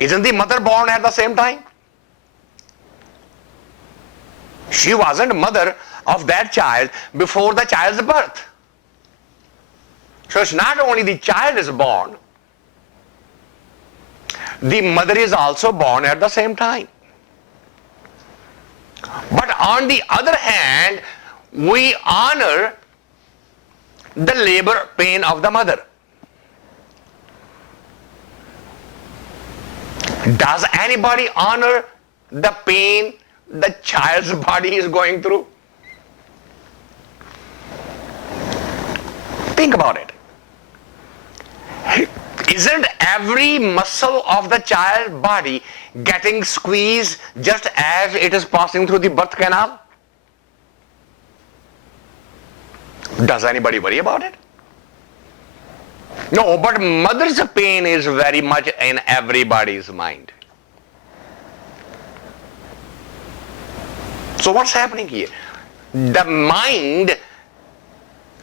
Isn't the mother born at the same time? She wasn't mother of that child before the child's birth. So it's not only the child is born, the mother is also born at the same time. But on the other hand, we honor the labor pain of the mother. Does anybody honor the pain the child's body is going through? Think about it. Isn't every muscle of the child's body getting squeezed just as it is passing through the birth canal? Does anybody worry about it? No, but mother's pain is very much in everybody's mind. So what's happening here? The mind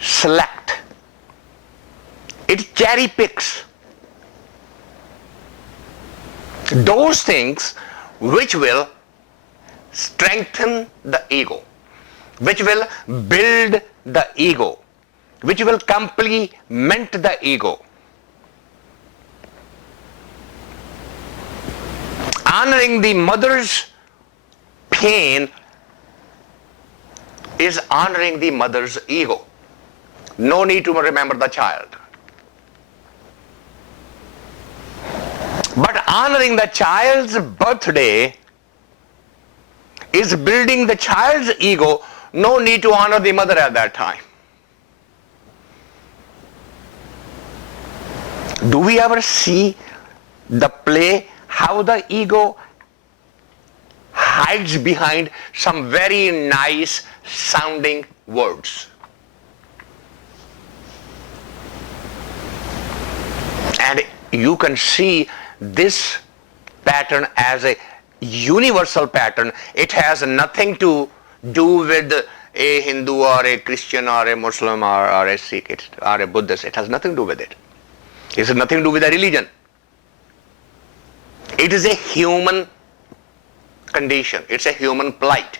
select. It cherry picks those things which will strengthen the ego, which will build the ego, which will complement the ego. Honoring the mother's pain is honoring the mother's ego. No need to remember the child. But honoring the child's birthday is building the child's ego. No need to honor the mother at that time. Do we ever see the play how the ego hides behind some very nice sounding words? And you can see this pattern as a universal pattern. It has nothing to do with a Hindu or a Christian or a Muslim or a Sikh or a Buddhist. It has nothing to do with it. It has nothing to do with a religion. It is a human condition. It's a human plight.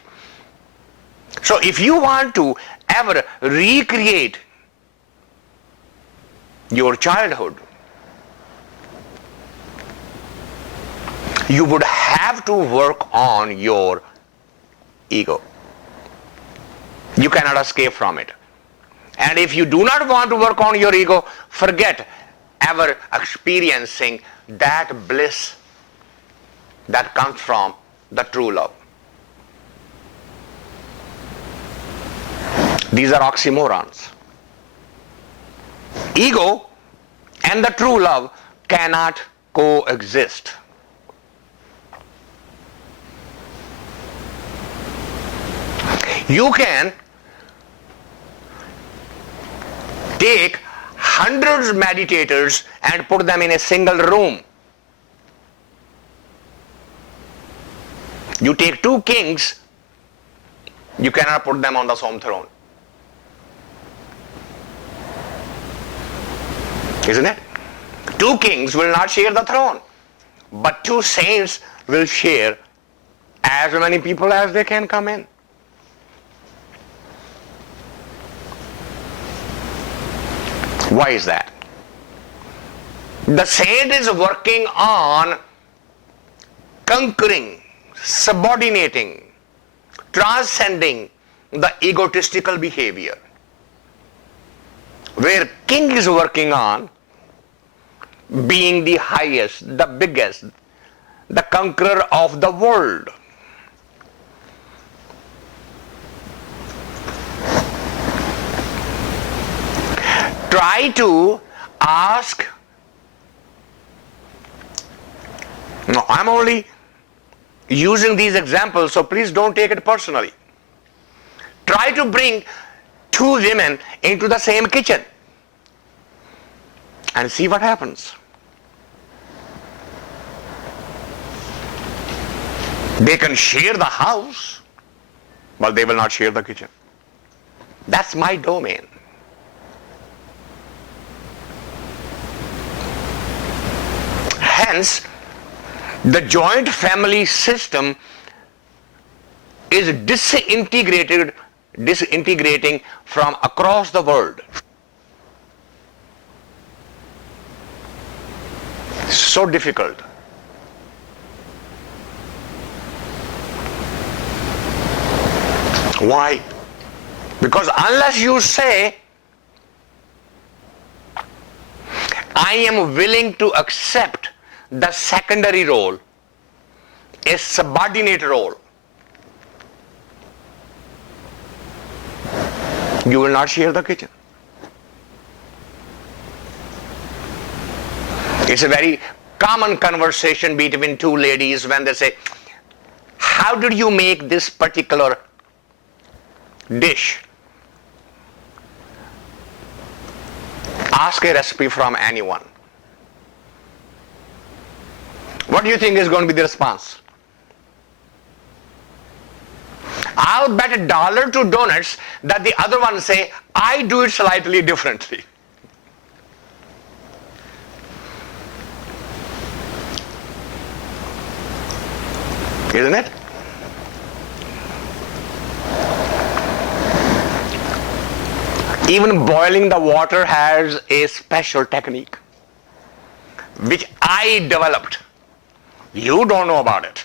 So if you want to ever recreate your childhood, you would have to work on your ego. You cannot escape from it. And if you do not want to work on your ego, forget ever experiencing that bliss that comes from the true love. These are oxymorons. Ego and the true love cannot coexist. You can take hundreds of meditators and put them in a single room. You take two kings, you cannot put them on the same throne. Isn't it? Two kings will not share the throne, but two saints will share as many people as they can come in. Why is that? The saint is working on conquering, subordinating, transcending the egotistical behavior, where king is working on being the highest, the biggest, the conqueror of the world. Try to ask, no, I'm only using these examples, so please don't take it personally. Try to bring two women into the same kitchen and see what happens. They can share the house, but they will not share the kitchen. That's my domain. Hence, The joint family system is disintegrating from across the world. So difficult. Why? Because unless you say, I am willing to accept the secondary role, a subordinate role, you will not share the kitchen. It's a very common conversation between two ladies when they say, how did you make this particular dish? Ask a recipe from anyone. What do you think is going to be the response? I'll bet $1 to donuts that the other one say, I do it slightly differently. Isn't it? Even boiling the water has a special technique which I developed. You don't know about it.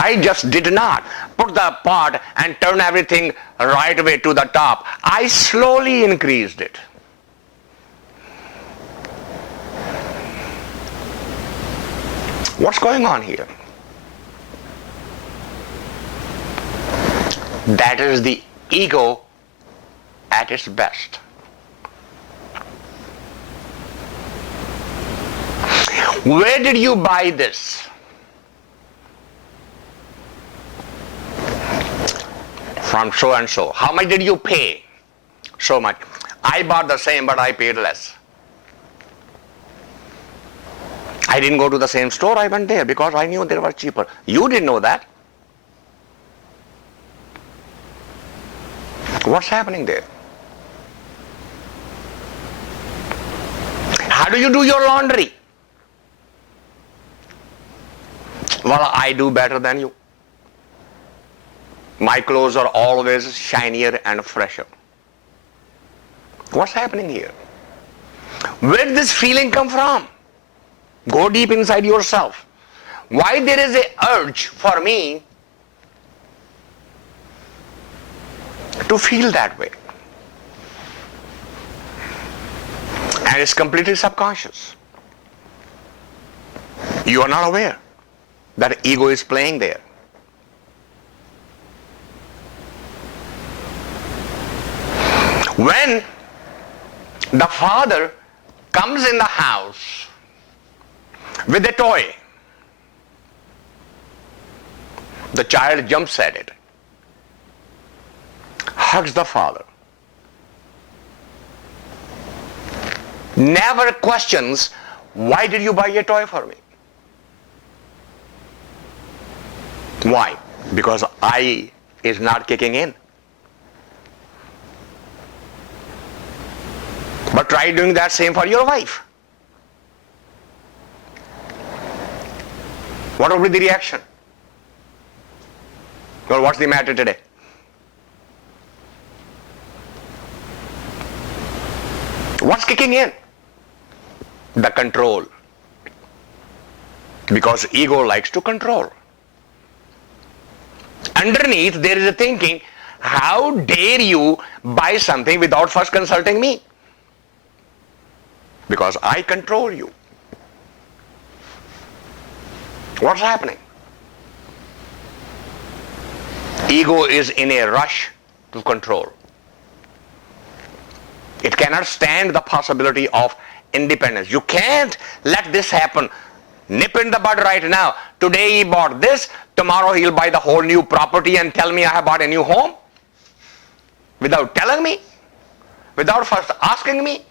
I just did not put the pot and turn everything right way to the top. I slowly increased it. What's going on here? That is the ego at its best. Where did you buy this? From so and so. How much did you pay? So much. I bought the same, but I paid less. I didn't go to the same store, I went there because I knew they were cheaper. You didn't know that. What's happening there? How do you do your laundry? Well, I do better than you. My clothes are always shinier and fresher. What's happening here? Where did this feeling come from? Go deep inside yourself. Why there is an urge for me to feel that way? And it's completely subconscious. You are not aware that ego is playing there. When the father comes in the house with a toy, the child jumps at it, hugs the father, never questions, why did you buy a toy for me? Why? Because I is not kicking in. But try doing that same for your wife. What will be the reaction? Well, what's the matter today? What's kicking in? The control. Because ego likes to control. Underneath there is a thinking, how dare you buy something without first consulting me? Because I control you. What's happening? Ego is in a rush to control. It cannot stand the possibility of independence. You can't let this happen. Nip in the bud right now. Today he bought this, tomorrow he'll buy the whole new property and tell me I have bought a new home. Without telling me, without first asking me.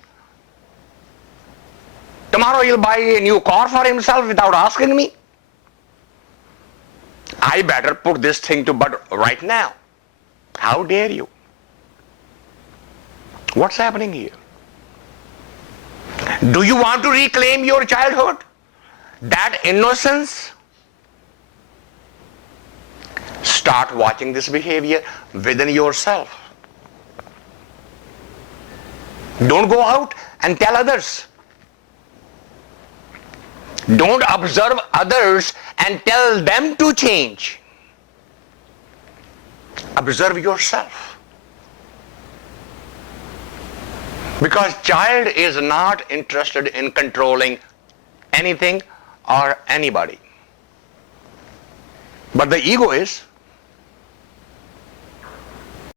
Tomorrow he'll buy a new car for himself without asking me. I better put this thing to bud right now. How dare you? What's happening here? Do you want to reclaim your childhood? That innocence? Start watching this behavior within yourself. Don't go out and tell others. Don't observe others and tell them to change. Observe yourself. Because child is not interested in controlling anything or anybody. But the ego is.